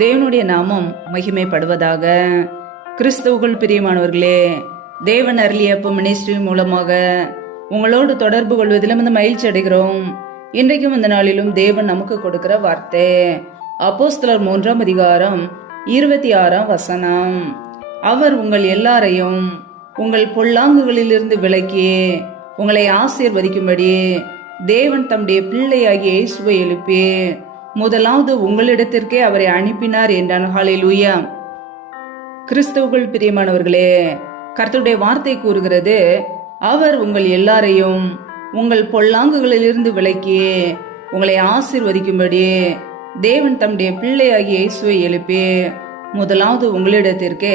தேவனுடைய நாமம் மகிமைப்படுவதாக. கிறிஸ்துவுக்குள் பிரியமானவர்களே, தேவன் அருளியப்ப மினிஸ்ட்ரி மூலமாக உங்களோடு தொடர்பு கொள்வதிலும் இந்த மகிழ்ச்சி அடைகிறோம். இன்றைக்கும் இந்த நாளிலும் தேவன் நமக்கு கொடுக்கிற வார்த்தை அப்போஸ்தலர் 3ஆம் அதிகாரம் 26ஆம் வசனம். அவர் உங்கள் எல்லாரையும் உங்கள் பொல்லாங்குகளிலிருந்து விலக்கி உங்களை ஆசீர்வதிக்கும்படி தேவன் தம்முடைய பிள்ளையாகிய இயேசுவை எழுப்பி முதலாவது உங்களிடத்திற்கே அவரை அனுப்பினார் என்றான். ஹல்லேலூயா. கிறிஸ்துவுக்குள் பிரியமானவர்களே, கர்த்தருடைய வார்த்தை கூறுகிறது, அவர் உங்கள் எல்லாரையும் உங்கள் பொல்லாங்குகளிலிருந்து விலக்கி உங்களை ஆசீர்வதிக்கும்படி தேவன் தம்முடைய பிள்ளையாகிய இயேசுவை எழுப்பி முதலாவது உங்களிடத்திற்கே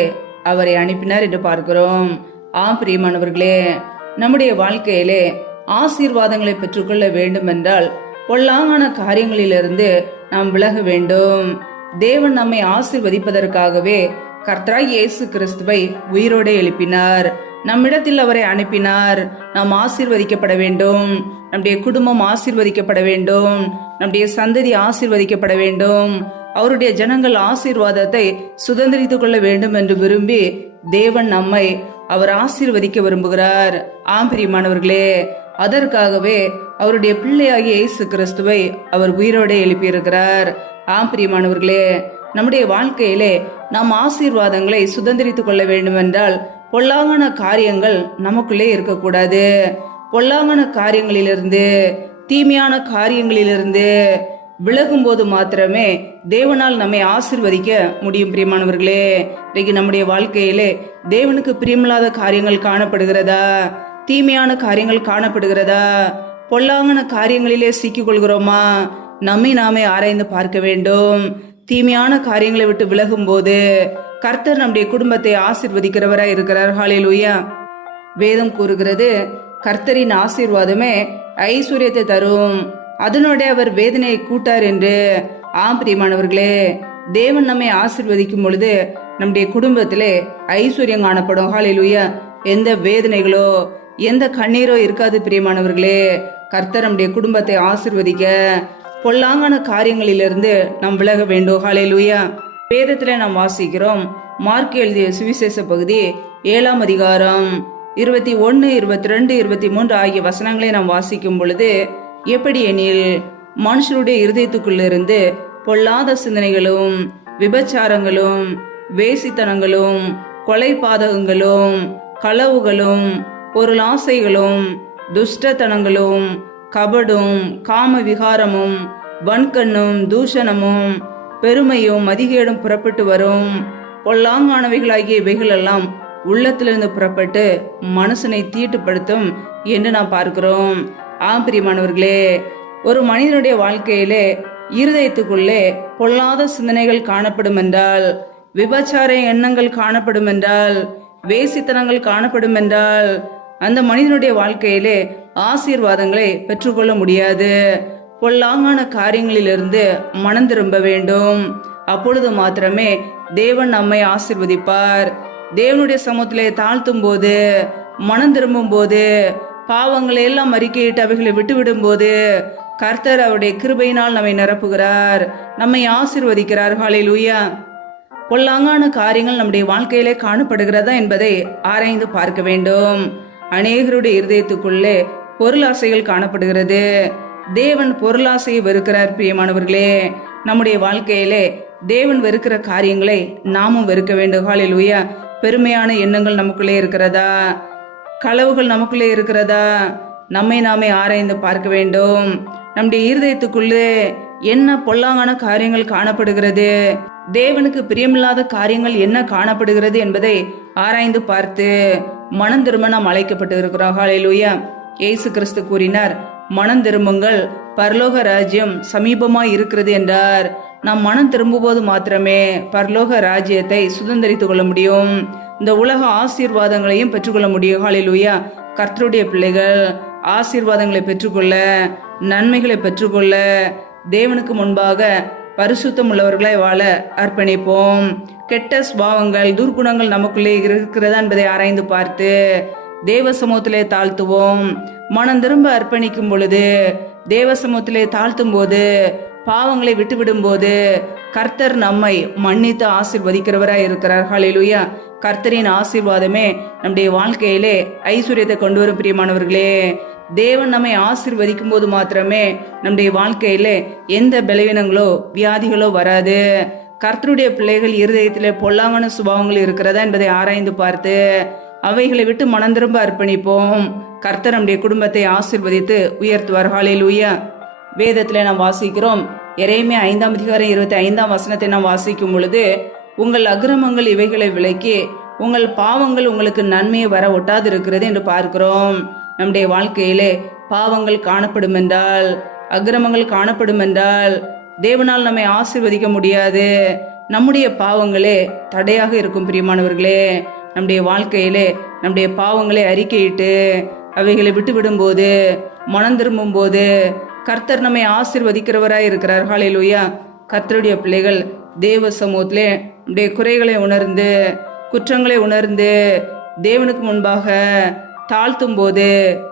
அவரை அனுப்பினார் என்று பார்க்கிறோம். பிரியமானவர்களே, நம்முடைய வாழ்க்கையிலே ஆசீர்வாதங்களை பெற்றுக்கொள்ள வேண்டும் என்றால் பொல்லாங்கான காரியங்களிலிருந்து நாம் விலக வேண்டும். தேவன் நம்மை ஆசீர்வதிப்பதற்காகவே கர்த்தராகிய இயேசு கிறிஸ்துவை உயிரோடு எழுப்பினார். நம்மிடத்தில் அவரை அனுப்பினார். நாம் ஆசீர்வதிக்கப்பட வேண்டும், நம்முடைய குடும்பம் ஆசீர்வதிக்கப்பட வேண்டும், நம்முடைய சந்ததி ஆசீர்வதிக்கப்பட வேண்டும், அவருடைய ஜனங்கள் ஆசீர்வாதத்தை சுதந்திரித்துக் கொள்ள வேண்டும் என்று விரும்பி தேவன் நம்மை அவர் ஆசீர்வதிக்க விரும்புகிறார். பிரியமானவர்களே, அதற்காகவே அவருடைய பிள்ளையாகிய இயேசு கிறிஸ்துவை அவர் உயிரோடு எழுப்பியிருக்கிறார். பிரியமானவர்களே, நம்முடைய வாழ்க்கையிலே நாம் ஆசீர்வாதங்களை சுதந்திரித்துக் கொள்ள வேண்டும் என்றால் பொல்லாங்கான காரியங்கள் நமக்குள்ளே இருக்கக்கூடாது. பொல்லாங்கான காரியங்களிலிருந்து, தீமையான காரியங்களிலிருந்து விலகும் போது மாத்திரமே தேவனால் நம்மை ஆசீர்வதிக்க முடியும். பிரியமானவர்களே, இன்றைக்கு நம்முடைய வாழ்க்கையிலே தேவனுக்கு பிரியமில்லாத காரியங்கள் காணப்படுகிறதா? தீமையான காரியங்கள் காணப்படுகிறதா? பொல்லாங்கன காரியங்களிலே சிக்கிக் கொள்கிறோமா? நம்மை நாமே ஆராய்ந்து பார்க்க வேண்டும். தீமையான காரியங்களை விட்டு விலகும் போது கர்த்தர் நம்முடைய குடும்பத்தை ஆசீர்வதிக்கிறவராய் இருக்கிறார். ஹல்லேலூயா. வேதம் கூறுகிறது, கர்த்தரின் ஆசீர்வாதமே ஐஸ்வர்யத்தை தரும், அதனோட அவர் வேதனையை கூட்டார் என்று. பிரியமானவர்களே, தேவன் நம்மை ஆசீர்வதிக்கும் பொழுது நம்முடைய குடும்பத்திலே ஐஸ்வர்யம் காணப்படும். ஹல்லேலூயா. எந்த வேதனைகளோ எந்த கண்ணீரோ இருக்காது. பிரியமானவர்களே, கர்த்தர் நம்முடைய குடும்பத்தை ஆசீர்வதிக்க பொல்லாங்கான காரியங்களிலிருந்து நாம் விலக வேண்டும். ஹல்லேலூயா. வேதத்திலே நாம் வாசிக்கிறோம், மார்க் எழுதிய சுவிசேஷ பகுதி 7ஆம் அதிகாரம் 21, 22, 23 ஆகிய வசனங்களை நாம் வாசிக்கும் பொழுது, எப்படி எனில் மனுஷருடைய இருதயத்துக்குள்ளிருந்து பொல்லாத சிந்தனைகளும் விபச்சாரங்களும் வேசித்தனங்களும் கொலை பாதகங்களும் களவுகளும் பொருளாசைகளும் துஷ்டத்தனங்களும் கபடும் காம விகாரமும் வன்கண்ணும் தூஷணமும் பெருமையும் அதிகேடும் புறப்பட்டு வரும். பொல்லாங்கானவைகளாகிய இவைகளெல்லாம் உள்ளத்திலிருந்து புறப்பட்டு மனுஷனை தீட்டுப்படுத்தும் என்று நாம் பார்க்கிறோம். பிரியமானவர்களே, ஒரு மனிதனுடைய வாழ்க்கையிலே இருதயத்துக்குள்ளே பொல்லாத சிந்தனைகள் காணப்படும் என்றால், விபச்சார எண்ணங்கள் காணப்படும் என்றால், வேசித்தனங்கள் காணப்படும் என்றால், அந்த மனிதனுடைய வாழ்க்கையிலே ஆசீர்வாதங்களை பெற்றுக்கொள்ள முடியாது. பொல்லாங்கான காரியங்களிலிருந்து மனம் திரும்ப வேண்டும். அப்பொழுது மாத்திரமே தேவன் நம்மை ஆசீர்வதிப்பார். தேவனுடைய சமூகத்திலே தாழ்த்தும் போது, மனம் திரும்பும் போது, பாவங்களை எல்லாம் அறிக்கையிட்டு அவைகளை விட்டுவிடும் போது கர்த்தர் அவருடைய கிருபையினால் நம்மை நிரப்புகிறார், நம்மை ஆசீர்வதிக்கிறார். ஹல்லேலூயா. பொல்லாங்கான காரியங்கள் நம்முடைய வாழ்க்கையிலே காணப்படுகிறதா என்பதை ஆராய்ந்து பார்க்க வேண்டும். அநேகருடைய இருதயத்துக்குள்ளே பொருளாசைகள் காணப்படுகிறது. தேவன் பொருளாசையை வெறுக்கிறார். பிரியமானவர்களே, நம்முடைய வாழ்க்கையிலே தேவன் வெறுக்கிற காரியங்களை நாமும் வெறுக்க வேண்டும். ஹல்லேலூயா. பெருமையான எண்ணங்கள் நமக்குள்ளே இருக்கிறதா? களவுகள் நமக்குள்ளே இருக்கிறதா? நம்மை நாமே ஆராய்ந்து பார்க்க வேண்டும். நம்முடைய இருதயத்துக்குள்ளே என்ன பொல்லாங்கான காரியங்கள் காணப்படுகிறது, தேவனுக்கு பிரியமில்லாத காரியங்கள் என்ன காணப்படுகிறது என்பதை ஆராய்ந்து பார்த்து மனம் திரும்ப நாம் அழைக்கப்பட்டு இருக்கிறோம். ஹல்லேலூயா. இயேசு கிறிஸ்து கூறினார், மனம் திரும்புங்கள், பரலோக ராஜ்யம் சமீபமாய் இருக்கிறது என்றார். நாம் மனம் திரும்பும்போது மாத்திரமே பரலோக ராஜ்யத்தை சுதந்திரித்துக் கொள்ள முடியும். இந்த உலக ஆசீர்வாதங்களையும் பெற்றுக்கொள்ள முடியும். ஹல்லேலூயா. கர்த்தருடைய பிள்ளைகள் ஆசீர்வாதங்களை பெற்றுக்கொள்ள, நன்மைகளை பெற்றுக்கொள்ள தேவனுக்கு முன்பாக பரிசுத்தம் உள்ளவர்களாய் வாழ அர்ப்பணிப்போம். கெட்ட சுபாவங்கள், துர்குணங்கள் நமக்குள்ளே இருக்கிறதா என்பதை ஆராய்ந்து பார்த்து தேவ சமூகத்திலே தாழ்த்துவோம். மனம் திரும்ப அர்ப்பணிக்கும் பொழுது, தேவ சமூகத்திலே தாழ்த்தும் போது பாவங்களை விட்டுவிடும்போது கர்த்தர் நம்மை மன்னித்து ஆசீர்வதிக்கிறவராய் இருக்கிறார். ஹல்லேலூயா. கர்த்தரின் ஆசீர்வாதமே நம்முடைய வாழ்க்கையிலே ஐஸ்வர்யத்தை கொண்டு வரும். பிரியமானவர்களே, தேவன் நம்மை ஆசீர்வதிக்கும் போது மாத்திரமே நம்முடைய வாழ்க்கையிலே எந்த பலவீனங்களோ வியாதிகளோ வராது. கர்த்தருடைய பிள்ளைகள் இருதயத்திலே பொல்லாங்கான சுபாவங்கள் இருக்கிறதா என்பதை ஆராய்ந்து பார்த்து அவைகளை விட்டு மனம் திரும்ப அர்ப்பணிப்போம். கர்த்தர் நம்முடைய குடும்பத்தை ஆசீர்வதித்து உயர்த்துவார். ஹல்லேலூயா. வேதத்திலே நாம் வாசிக்கிறோம். எரேமியா 5ஆம் அதிகாரம் 25ஆம் வசனத்தை நாம் வாசிக்கும் பொழுது, உங்கள் அக்கிரமங்கள் இவைகளை விலக்கி உங்கள் பாவங்கள் உங்களுக்கு நன்மையை வர ஒட்டாது இருக்கிறது என்று பார்க்கிறோம். நம்முடைய வாழ்க்கையிலே பாவங்கள் காணப்படும் என்றால், அக்கிரமங்கள் காணப்படும் என்றால் தேவனால் நம்மை ஆசீர்வதிக்க முடியாது. நம்முடைய பாவங்களே தடையாக இருக்கும். பிரியமானவர்களே, நம்முடைய வாழ்க்கையிலே நம்முடைய பாவங்களை அறிக்கையிட்டு அவைகளை விட்டு விடும்போது, மனம் திரும்பும் போது கர்த்தர் நம்மை ஆசீர்வதிக்கிறவராய் இருக்கிறார். ஹல்லேலூயா. கர்த்தருடைய பிள்ளைகள் தேவ சமூகத்திலே நம்முடைய குறைகளை உணர்ந்து, குற்றங்களை உணர்ந்து தேவனுக்கு முன்பாக தாழ்த்தும் போது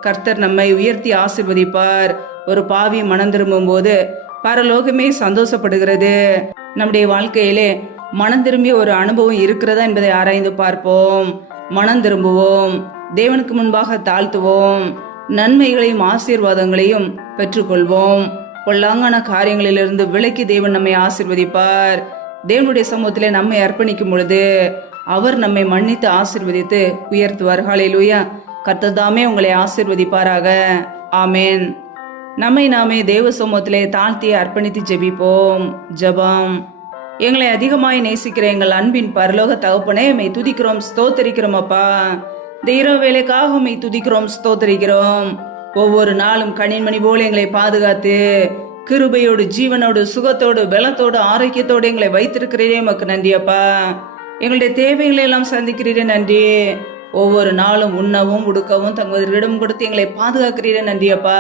கர்த்தர் நம்மை உயர்த்தி ஆசீர்வதிப்பார். ஒரு பாவி மனம் திரும்பும் போது பரலோகமே சந்தோஷப்படுகிறது. நம்முடைய வாழ்க்கையிலே மனம் திரும்பிய ஒரு அனுபவம் இருக்கிறதா என்பதை ஆராய்ந்து பார்ப்போம். மனம் திரும்புவோம், தேவனுக்கு முன்பாக தாழ்த்துவோம், நன்மைகளையும் ஆசீர்வாதங்களையும் பெற்றுக்கொள்வோம். பொல்லாங்கான காரியங்களிலிருந்து விலக்கி தேவன் நம்மை ஆசீர்வதிப்பார். தேவனுடைய சமூகத்திலே நம்மை அர்ப்பணிக்கும் பொழுது அவர் நம்மை மன்னித்து ஆசீர்வதித்து உயர்த்துவார். ஹல்லேலூயா. கர்த்தர் தாமே உங்களை ஆசீர்வதிப்பாராக. ஆமேன். நம்மை நாமே தேவ சமூகத்திலே தாழ்த்தி அர்ப்பணித்து ஜெபிப்போம். ஜெபம். எங்களை அதிகமாய் நேசிக்கிற எங்கள் அன்பின் பரலோக தகப்பனே, உம்மை துதிக்கிறோம், ஸ்தோத்தரிக்கிறோம். அப்பா, இந்த இரவு வேலைக்காக உம்மை துதிக்கிறோம், ஸ்தோத்தரிக்கிறோம். ஒவ்வொரு நாளும் கனிமணி போல எங்களை பாதுகாத்து கிருபையோடு, ஜீவனோடு, சுகத்தோடு, பலத்தோடு, ஆரோக்கியத்தோடு எங்களை வைத்திருக்கிறீரே, உமக்கு நன்றி. அப்பா, எங்களுடைய தேவைகளை எல்லாம் சந்திக்கிறீரே, நன்றி. ஒவ்வொரு நாளும் உண்ணவும் உடுக்கவும் தங்குவதற்கு இடம் கொடுத்து எங்களை பாதுகாக்கிறீரே, நன்றி. அப்பா,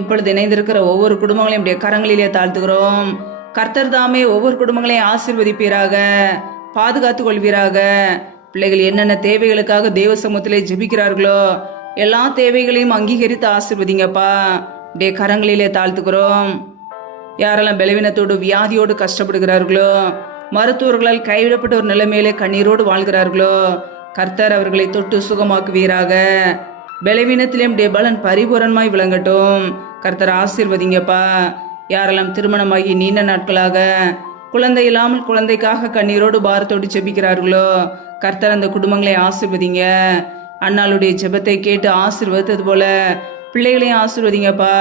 இப்பொழுது இணைந்திருக்கிற ஒவ்வொரு குடும்பங்களையும் உடைய கரங்களிலே தாழ்த்துகிறோம். கர்த்தர் தாமே ஒவ்வொரு குடும்பங்களையும் ஆசீர்வதிப்பீராக, பாதுகாத்து கொள்வீராக. பிள்ளைகள் என்னென்ன தேவைகளுக்காக தேவ சமூகத்திலே ஜெபிக்கிறார்களோ எல்லா தேவைகளையும் அங்கீகரித்து ஆசீர்வதிங்கப்பா. உடைய கரங்களிலே தாழ்த்துக்கிறோம். யாரெல்லாம் பலவீனத்தோடு வியாதியோடு கஷ்டப்படுகிறார்களோ, மருத்துவர்களால் கைவிடப்பட்ட ஒரு நிலைமையிலே கண்ணீரோடு வாழ்கிறார்களோ, கர்த்தர் அவர்களை தொட்டு சுகமாக்குவீராக. பலவீனத்திலே உடைய பலன் பரிபூரணமாய் விளங்கட்டும். கர்த்தர் ஆசீர்வதிங்கப்பா. யாரெல்லாம் திருமணமாகி நீண்ட நாட்களாக குழந்தை இல்லாமல் குழந்தைக்காக கண்ணீரோடு பாரத்தோடு ஜெபிக்கிறார்களோ, கர்த்தர் அந்த குடும்பங்களை ஆசீர்வதிங்க. அன்னாளுடைய ஜெபத்தை கேட்டு ஆசீர்வதித்தது போல பிள்ளைகளையும் ஆசீர்வதிங்கப்பா.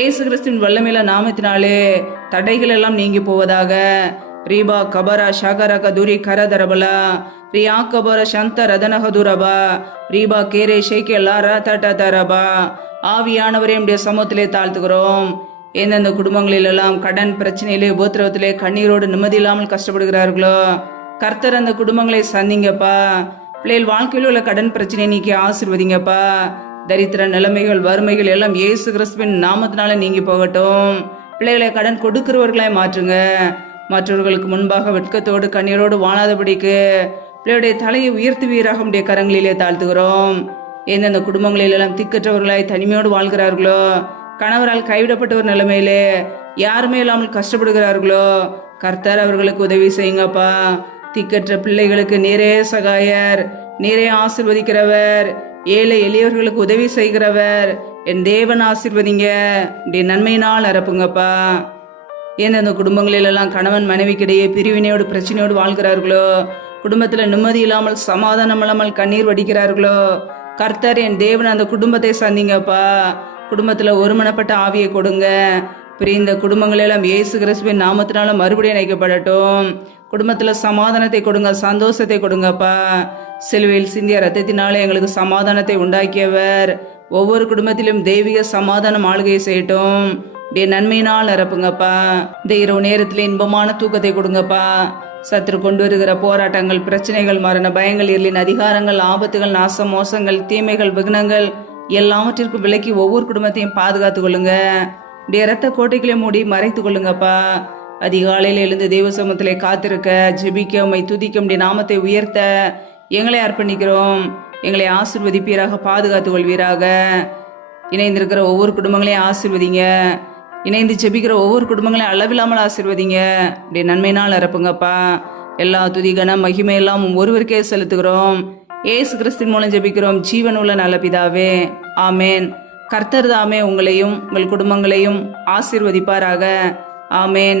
ஏசு கிறிஸ்துவின் வல்லமையில நாமத்தினாலே தடைகள் எல்லாம் நீங்கி போவதாக. ரீபா கபரா ஷாகரா கதுரி கரதரபலா ரியா கபர சந்த ரதனகதுரபா ரீபா கேரே ஷேக்கே லாரா தரபா. ஆவியானவரே உடைய சமூகத்திலே தாழ்த்துகிறோம். எந்தெந்த குடும்பங்களிலெல்லாம் கடன் பிரச்சனையிலே, உபத்திரவத்திலே கண்ணீரோடு நிம்மதி இல்லாமல் கஷ்டப்படுகிறார்களோ, கர்த்தர் அந்த குடும்பங்களை சந்திங்கப்பா. பிள்ளைகள் வாழ்க்கையில் உள்ள கடன் பிரச்சனையை நீக்கி ஆசீர்வதிங்கப்பா. தரித்திர நிலைமைகள், வறுமைகள் எல்லாம் இயேசு கிறிஸ்துவின் நாமத்தினால நீங்கி போகட்டும். பிள்ளைகளை கடன் கொடுக்கிறவர்களாய் மாற்றுங்க. மற்றவர்களுக்கு முன்பாக வெட்கத்தோடு கண்ணீரோடு வாழாதபடிக்கு பிள்ளையுடைய தலையை உயர்த்துவீராக உடைய கரங்களிலே தாழ்த்துகிறோம். எந்தெந்த குடும்பங்களிலெல்லாம் திக்கற்றவர்களாய் தனிமையோடு வாழ்கிறார்களோ, கணவரால் கைவிடப்பட்ட ஒரு நிலைமையிலே யாருமே இல்லாமல் கஷ்டப்படுகிறார்களோ, கர்த்தர் அவர்களுக்கு உதவி செய்யுங்கப்பா. திக்கற்ற பிள்ளைகளுக்கு நீரே சகாயர், நீரே ஆசீர்வதிக்கிறவர், ஏழை எளியவர்களுக்கு உதவி செய்கிறவர். என் தேவன் ஆசீர்வதிங்க, உடைய நன்மையினால் நிரப்புங்கப்பா. எந்தெந்த குடும்பங்களிலெல்லாம் கணவன் மனைவிக்கிடையே பிரிவினையோடு பிரச்சனையோடு வாழ்கிறார்களோ, குடும்பத்தில் நிம்மதி இல்லாமல் சமாதானம் இல்லாமல் கண்ணீர் வடிக்கிறார்களோ, கர்த்தர் என் தேவன் அந்த குடும்பத்தை சந்திங்கப்பா. குடும்பத்தில் ஒருமனப்பட்ட ஆவியை கொடுங்க. பிரிந்த குடும்பங்களெல்லாம் இயேசு கிறிஸ்துவின் நாமத்தினால மறுபடியும் இணைக்கப்படட்டும். குடும்பத்தில் சமாதானத்தை கொடுங்க, சந்தோஷத்தை கொடுங்கப்பா. சிலுவையில் சிந்திய ரத்தத்தினாலே எங்களுக்கு சமாதானத்தை உண்டாக்கியவர். ஒவ்வொரு குடும்பத்திலும் தெய்வீக சமாதானம் ஆளுகை செய்யட்டும். உடைய நன்மையினால் நிரப்புங்கப்பா. இந்த இரவு நேரத்தில் இன்பமான தூக்கத்தை கொடுங்கப்பா. சத்துரு கொண்டு வருகிற போராட்டங்கள், பிரச்சனைகள், மரண பயங்கள், இருளின் அதிகாரங்கள், ஆபத்துகள், நாசம், மோசங்கள், தீமைகள், விக்னங்கள் எல்லாவற்றிற்கும் விலக்கி ஒவ்வொரு குடும்பத்தையும் பாதுகாத்து கொள்ளுங்க. உடைய இரத்த கோட்டைகளை மூடி மறைத்து கொள்ளுங்கப்பா. அதிகாலையில் எழுந்து தெய்வ சமூகத்திலே காத்திருக்க, ஜெபிக்க, உம்மை துதிக்க, உடைய நாமத்தை உயர்த்த எங்களை அர்ப்பணிக்கிறோம். எங்களை ஆசீர்வதிப்பீராக, பாதுகாத்து கொள்வீராக. இணைந்திருக்கிற ஒவ்வொரு குடும்பங்களையும் ஆசீர்வதிங்க. இணைந்து ஜெபிக்கிற ஒவ்வொரு குடும்பங்களையும் அளவில்லாமல் ஆசீர்வதிங்க. அப்படியே நன்மையினால் நிரப்புங்கப்பா. எல்லா துதிகன மகிமையெல்லாம் ஒருவருக்கே செலுத்துகிறோம். ஏசு கிறிஸ்தின் மூலம் ஜெபிக்கிறோம் ஜீவனுள்ள நல்ல பிதாவே, ஆமேன். கர்த்தர் தாமே உங்களையும் உங்கள் குடும்பங்களையும் ஆசீர்வதிப்பாராக. ஆமேன்.